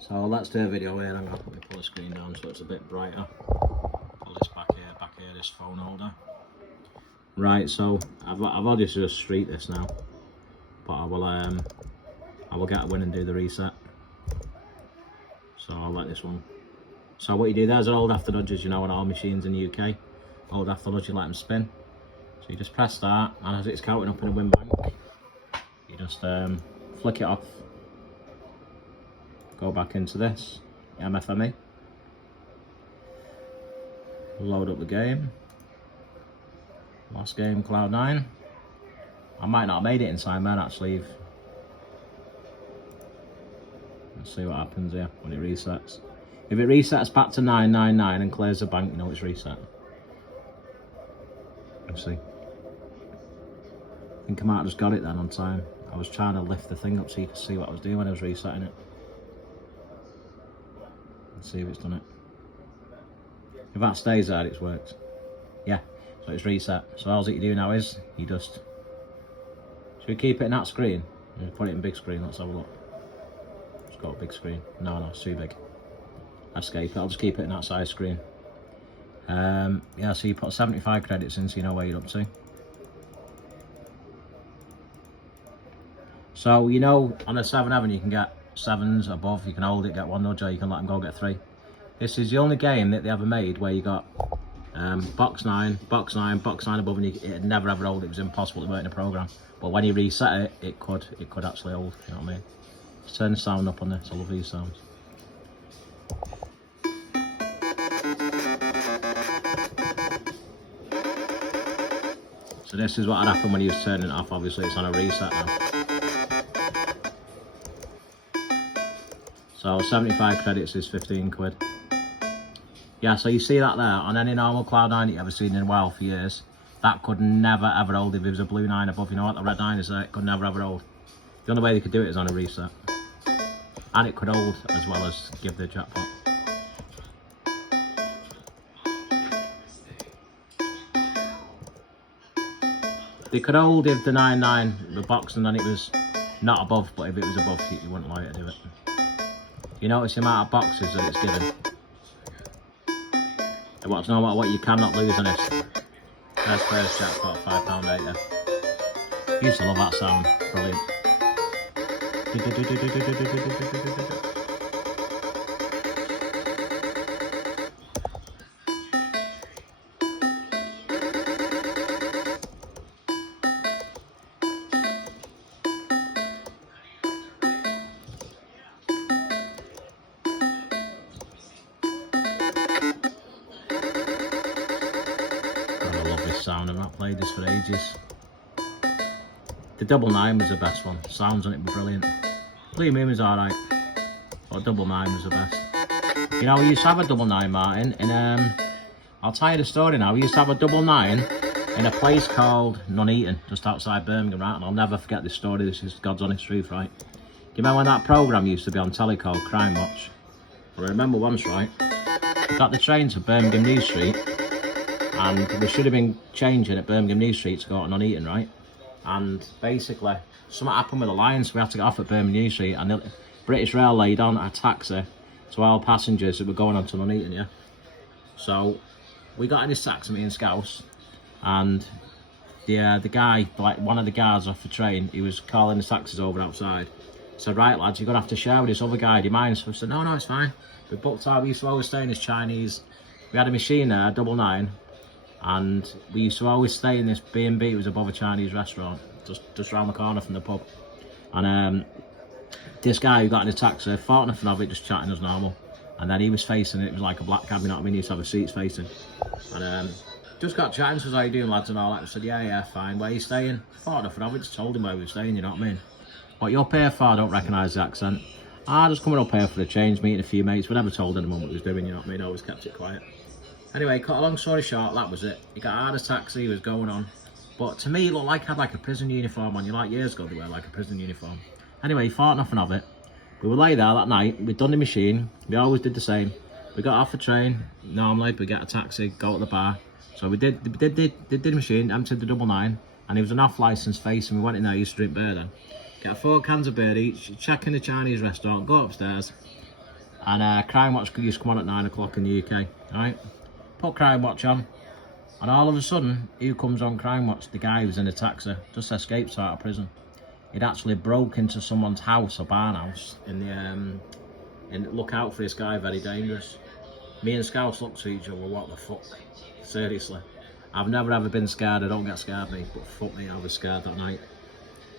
So let's do a video here. I'm going to pull the screen down so it's a bit brighter. Pull this back here, this phone holder. Right, so I've obviously just street this now, but I will get a win and do the reset. So I'll let this one. So what you do, there's an old after nudges, you know, on all machines in the UK. Old after nudge, you let them spin. So you just press start, and as it's counting up in a win bank, you just flick it off. Go back into this MFME. Load up the game. Last game, Cloud9. I might not have made it inside, man, actually. Let's see what happens here when it resets. If it resets back to 999 and clears the bank, you know it's reset. Let's see. I think I might have just got it then on time. I was trying to lift the thing up so you could see what I was doing when I was resetting it. Let's see if it's done it. If that stays there, it's worked. Yeah, so it's reset. So all that you do now is, you just... Should we keep it in that screen? And put it in big screen, let's have a look. It's got a big screen. No, it's too big. Escape it, I'll just keep it in that size screen. Yeah, so you put 75 credits in so you know where you're up to. So, you know, on a 7-7 you can get 7s above, you can hold it, get 1 nudge, or you can let them go get 3. This is the only game that they ever made where you got box 9, box 9, box 9 above, and it never ever rolled. It was impossible to work in a program. But when you reset it, it could actually hold, you know what I mean? Let's turn the sound up on this, I love these sounds. So this is what had happened when he was turning it off. Obviously it's on a reset now. So 75 credits is 15 quid. Yeah, so you see that there, on any normal Cloud9 that you've ever seen in a while for years, that could never ever hold if it was a blue 9 above. You know what, the red 9 is there, it could never ever hold. The only way they could do it is on a reset. And it could hold as well as give the jackpot. They could hold if the 9-9 the box and then it was not above, but if it was above you wouldn't like to do it. You notice the amount of boxes that it's given. I want to know what you cannot lose on this. First jackpot, £5.80. Used to love that sound, brilliant. Sound, I've not played this for ages. The double 9 was the best one. Sounds on it were brilliant. Blue Moon was alright, but double 9 was the best. You know, we used to have a double 9, Martin, in I'll tell you the story now. We used to have a double 9 in a place called Nuneaton, just outside Birmingham, right? And I'll never forget this story. This is God's honest truth, right? Do you remember when that programme used to be on telly called Crime Watch? Well, I remember once, right? We got the train to Birmingham New Street, and we should have been changing at Birmingham New Street to go on Nuneaton, right? And basically, something happened with the line, so we had to get off at Birmingham New Street, and the British Rail laid on a taxi to all passengers that were going on to Nuneaton, yeah? So, we got in this taxi, me and Scouse, and the guy, like one of the guards off the train, he was calling the taxis over outside. He said, right lads, you're going to have to share with this other guy, do you mind? So we said, no, it's fine. We booked out, we used to always stay in this Chinese, we had a machine there, a double 9, and we used to always stay in this B&B. It was above a Chinese restaurant, just round the corner from the pub. And this guy who got in the taxi thought nothing of it, just chatting as normal. And then he was facing it was like a black cab, you know what I mean? He used to have the seats facing. And just got chatting, says, how you doing lads and all that. I said, yeah, fine, where you staying? Thought nothing of it, just told him where we were staying, you know what I mean? What you're up here for? I don't recognise the accent. Just coming up here for a change, meeting a few mates. We never told anyone what we was doing, you know what I mean? Always kept it quiet. Anyway, cut a long story short, that was it. He got out of taxi, he was going on. But to me, it looked like I had like a prison uniform on. You like years ago, they wear like a prison uniform. Anyway, he thought nothing of it. We were lay there that night, we'd done the machine, we always did the same. We got off the train, normally we get a taxi, go to the bar. So we did the machine, emptied the double 9, and he was an off-licensed face, and we went in there, used to drink beer then. Get 4 cans of beer each, check in the Chinese restaurant, go upstairs, And Crime Watch used to come on at 9 o'clock in the UK, right? Put Crime Watch on, and all of a sudden, who comes on Crime Watch? The guy who was in a taxi, just escaped out of prison. He'd actually broke into someone's house, a barn house, and look out for this guy, very dangerous. Me and Scouts looked to each other, what the fuck? Seriously. I've never ever been scared, I don't get scared me, but fuck me, I was scared that night.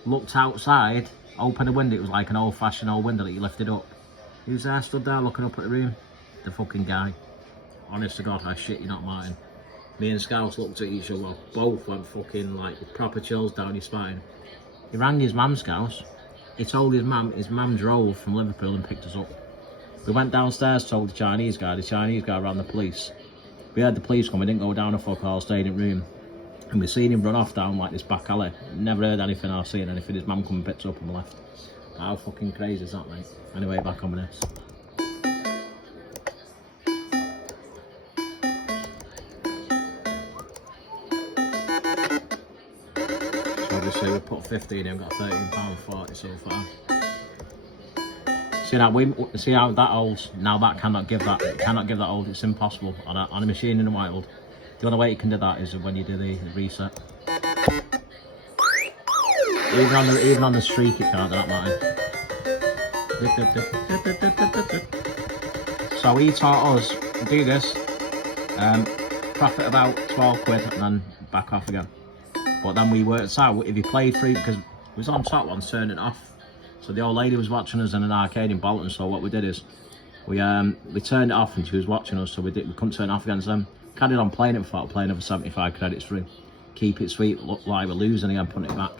Looked outside, opened the window, it was like an old-fashioned old window that you lifted up. He was there, stood there, looking up at the room. The fucking guy. Honest to God, I shit you not, Martin. Me and Scouts looked at each other, both went fucking like proper chills down his spine. He rang his mum, Scouts. He told his mum drove from Liverpool and picked us up. We went downstairs, told the Chinese guy ran the police. We heard the police come, we didn't go down a fuck all, stayed in the room. And we seen him run off down like this back alley. Never heard anything or seen anything. His mum come and picked us up and left. How fucking crazy is that, mate? Anyway, back on with this. So obviously we put 15 in, got £13.40 so far. See how that holds? Now that cannot give that. It cannot give that hold. It's impossible on a machine in the wild. The only way you can do that is when you do the reset. Even on the streak, it can't do that, Martin. So he taught us to do this. Profit about 12 quid and then back off again. But then we worked out if you played free, because we was on top once, turning it off. So the old lady was watching us in an arcade in Bolton, so what we did is we turned it off and she was watching us, so we couldn't turn it off against them. Carried on playing it for playing over 75 credits through. Keep it sweet, look like we're losing again, putting it back.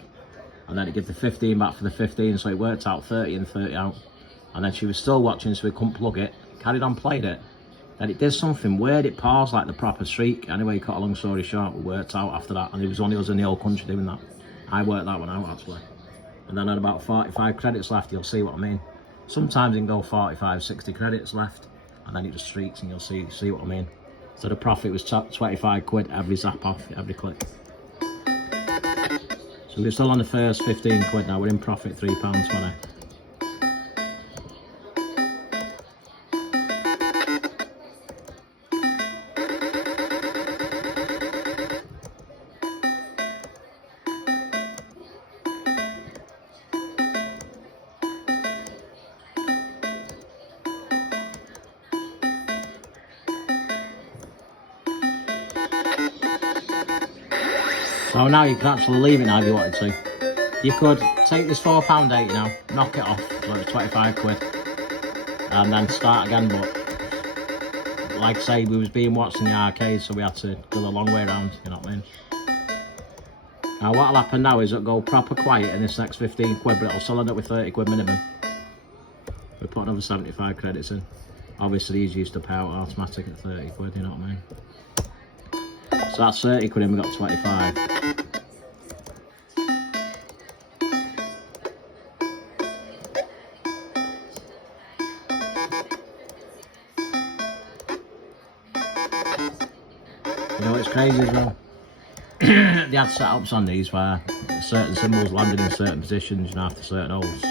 And then it gave the 15 back for the 15, so it worked out 30 and 30 out. And then she was still watching, so we couldn't plug it. Carried on, played it. Then it did something weird, it paused like the proper streak. Anyway, cut a long story short, we worked out after that, and it was only us in the whole country doing that. I worked that one out actually. And then I had about 45 credits left, you'll see what I mean. Sometimes it can go 45, 60 credits left, and then it just streaks and you'll see what I mean. So the profit was 25 quid every zap off, every click. So we're still on the first 15 quid now, we're in profit £3.20. So now you can actually leave it now if you wanted to. You could take this £4.80 now, knock it off, so it's 25 quid, and then start again, but like I say, we was being watched in the arcade, so we had to go the long way around, you know what I mean? Now what'll happen now is it'll go proper quiet in this next 15 quid, but it'll still end up with 30 quid minimum. We put another 75 credits in. Obviously these used to pay out automatic at 30 quid, you know what I mean? So that's 30 quid and we got 25. You know what's crazy as well? They had setups on these where certain symbols landed in certain positions, you know, after certain holes.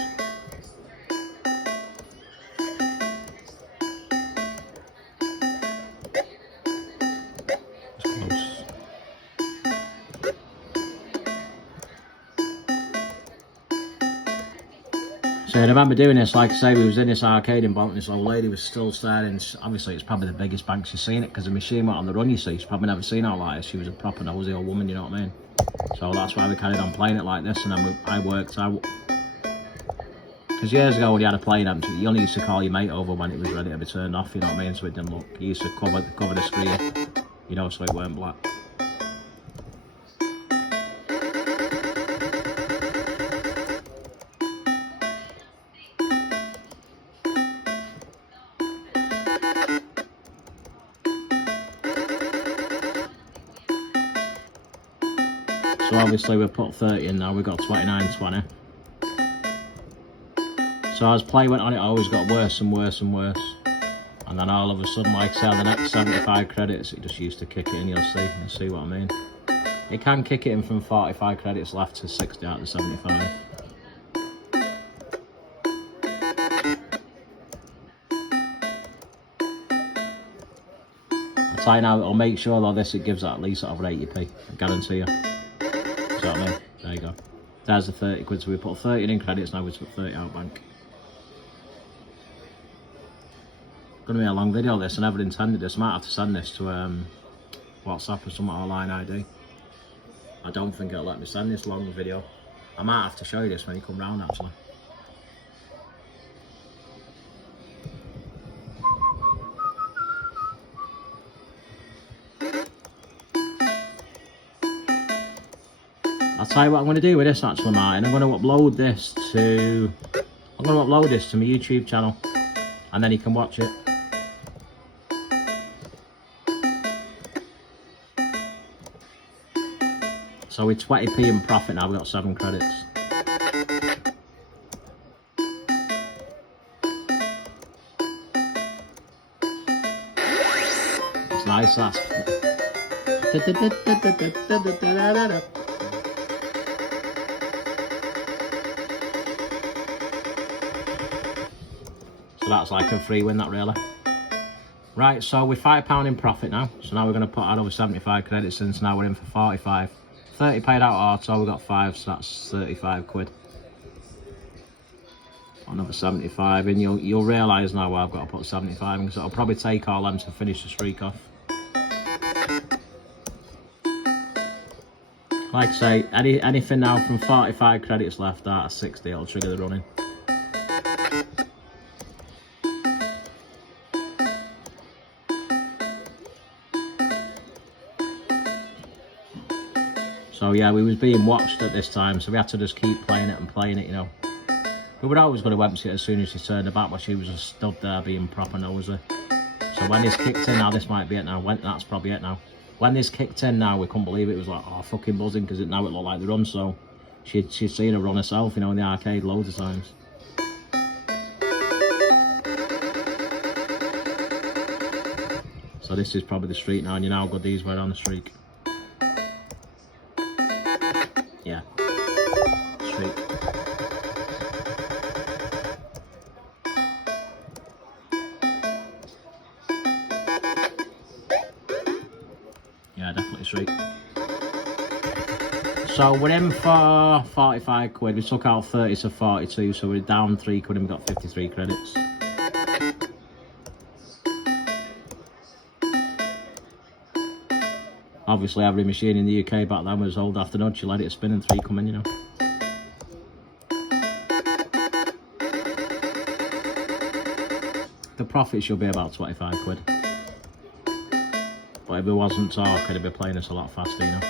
So I remember doing this, like I say, we was in this arcade in Bolton, this old lady was still staring. Obviously it's probably the biggest bank she's seen it, because the machine went on the run, you see. She's probably never seen her like this. She was a proper nosy old woman, you know what I mean? So that's why we carried on playing it like this, and then I worked out. Because years ago when you had a plane empty, you only used to call your mate over when it was ready to be turned off, you know what I mean? So it didn't look, you used to cover the screen, you know, so it weren't black. So obviously we put 30 in now, we've got 29.20. So as play went on, it always got worse and worse and worse. And then all of a sudden, like I say, the next 75 credits, it just used to kick it in, you'll see what I mean. It can kick it in from 45 credits left to 60 out of 75. tell you now, it'll make sure though this, it gives at least over 80p, I guarantee you. See what I mean? There you go. There's the 30 quid, so we put 30 in credits, now we put 30 out bank. Gonna be a long video this, I never intended this. I might have to send this to WhatsApp or some online ID. I don't think it'll let me send this long video. I might have to show you this when you come round actually. I'll tell you what I'm going to do with this actually, Martin. I'm going to upload this to my YouTube channel, and then you can watch it. So with 20p in profit now, we've got 7 credits. It's nice, that's. So that's like a free win, that really. Right, so we're £5 in profit now. So now we're going to put out over 75 credits in, so now we're in for 45. 30 paid out auto, we got 5, so that's 35 quid. Another 75 in. You'll realise now why I've got to put 75 in, because it'll probably take all them to finish the streak off. Like I say, anything now from 45 credits left out of 60, it'll trigger the running. So yeah, we was being watched at this time, so we had to just keep playing it, you know. We were always going to empty it as soon as she turned the back, but she was just stood there being proper nosy. So when this kicked in now, this might be it now. That's probably it now. When this kicked in now, we couldn't believe it. It was like, oh, fucking buzzing, because now it looked like the run. So she'd seen her run herself, you know, in the arcade loads of times. So this is probably the streak now, and you know how good these were on the streak. Yeah, streak. Yeah, definitely streak. So we're in for 45 quid. We took out 30 to 42, so we're down 3 quid and we got 53 credits. Obviously every machine in the UK back then was old after nudge, you let it spin and 3 come in, you know. The profit should be about 25 quid. But if it wasn't talk, I'd be playing this a lot faster, you know.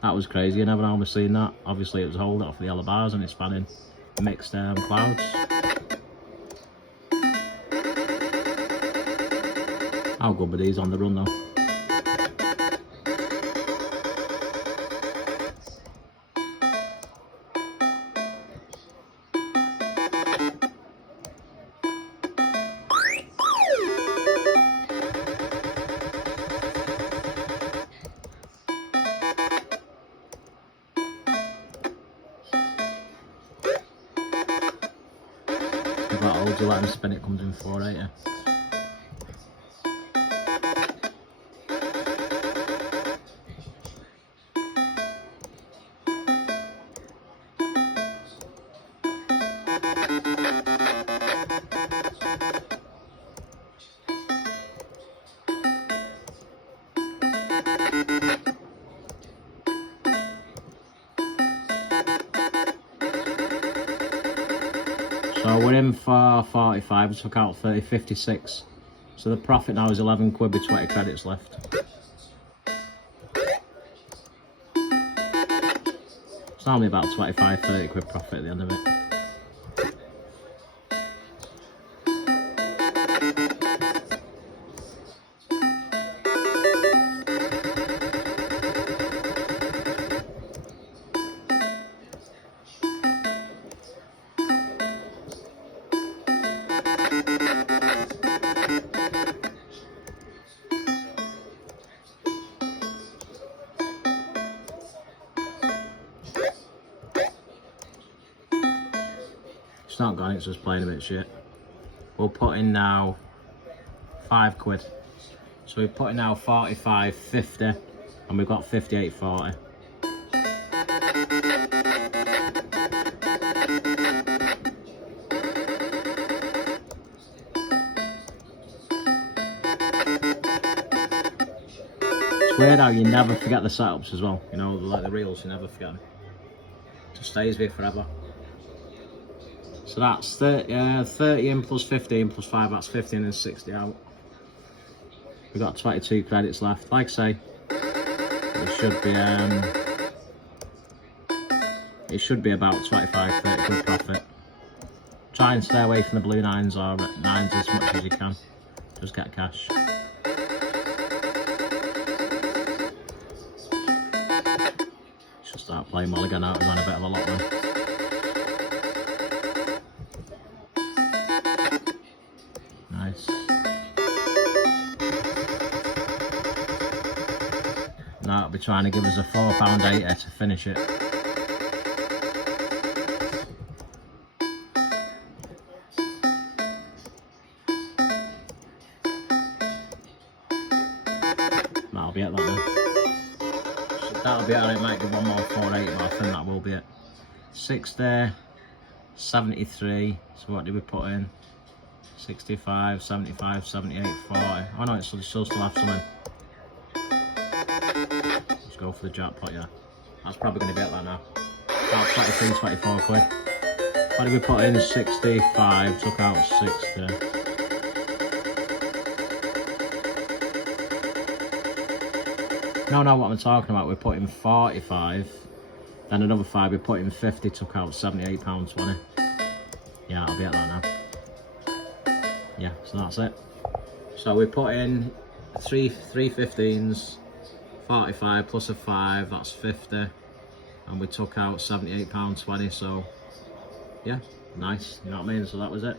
That was crazy, I never normally seen that. Obviously it was hold off the yellow bars and it's spanning mixed clouds. How good were these on the run though? If that holds you, let him spin, it comes in 480. So we're in for 45, we took out 30, 56. So the profit now is 11 quid with 20 credits left. It's normally about 25, 30 quid profit at the end of it. It's not gone, it's just playing a bit shit. we'll put in now £5. So we've put in now 45.50 and we've got 58.40. It's weird how you never forget the setups as well, you know, like the reels, you never forget them. It just stays with you forever. So that's 30 in plus 15 plus 5, that's 15 and 60 out. We've got 22 credits left. Like I say, it should be about 25-30 quid profit. Try and stay away from the blue 9s or 9s as much as you can. Just get cash. Should start playing Mulligan out, we're on a bit of a lot then. Nice. Now it'll be trying to give us a £4.80 to finish it. That'll be it, that now. So that'll be it, it might give one more 480, but I think that will be it. 60, 73, so what did we put in? 65, 75, 78, 40. Oh no, it's still have some in. Let's go for the jackpot, yeah. That's probably going to be it like now. About 23, 24 quid. What did we put in? 65, took out 60. No, what I'm talking about, we put in 45, then another 5, we put in 50, took out £78.20. Yeah, I'll be at that now. Yeah, so that's it. So we put in three 15s, 45 plus a 5, that's 50, and we took out £78.20, so yeah, nice, you know what I mean? So that was it.